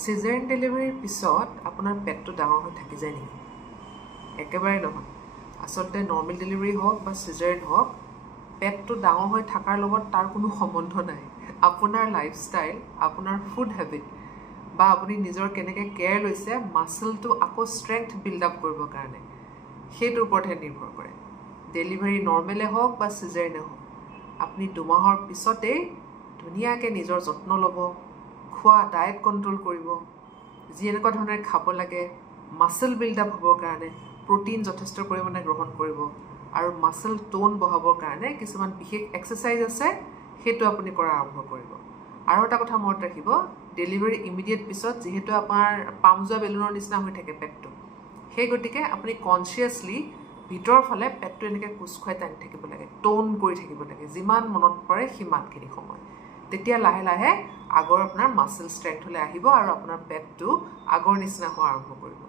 সিজাৰিন ডেলিভাৰীৰ পিছত আপোনাৰ পেটটো ডাঙৰ হৈ থাকি যায় নেকি? একেবাৰে নহয়। আচলতে নৰ্মেল ডেলিভাৰী হওক বা সিজাৰিন হওক, পেটটো ডাঙৰ হৈ থকাৰ লগত তাৰ কোনো সম্বন্ধ নাই। আপোনাৰ লাইফষ্টাইল, আপোনাৰ ফুড হেবিট বা আপুনি নিজৰ কেনেকৈ কেয়াৰ লৈছে মাছলটো আকৌ ষ্ট্ৰেংথ বিল্ড আপ কৰিবৰ কাৰণে, সেইটোৰ ওপৰতহে নিৰ্ভৰ কৰে। ডেলিভাৰী নৰ্মেলে হওক বা সিজাৰিনে হওক, আপুনি 2 মাহৰ পিছতেই ধুনীয়াকৈ নিজৰ যত্ন ল'ব, খোৱা ডায়েট কণ্ট্ৰল কৰিব, যি এনেকুৱা ধৰণে খাব লাগে মাছল বিল্ড আপ হ'বৰ কাৰণে প্ৰটিন যথেষ্ট পৰিমাণে গ্ৰহণ কৰিব, আৰু মাছল টোন বঢ়াবৰ কাৰণে কিছুমান বিশেষ এক্সাৰচাইজ আছে, সেইটো আপুনি কৰা আৰম্ভ কৰিব। আৰু এটা কথা মনত ৰাখিব, ডেলিভাৰী ইমিডিয়েট পিছত যিহেতু আপোনাৰ পাম যোৱা বেলুনৰ নিচিনা হৈ থাকে পেটটো, সেই গতিকে আপুনি কনচিয়াছলি ভিতৰৰ ফালে পেটটো এনেকৈ কোচ খুৱাই টানি থাকিব লাগে, টোন কৰি থাকিব লাগে, যিমান মনত পৰে সিমানখিনি সময়। তেতিয়া লাহে লাহে আগৰ আপোনাৰ মাছল ষ্ট্ৰেংথলৈ আহিব আৰু আপোনাৰ পেটটো আগৰ নিচিনা হোৱা আৰম্ভ কৰিব।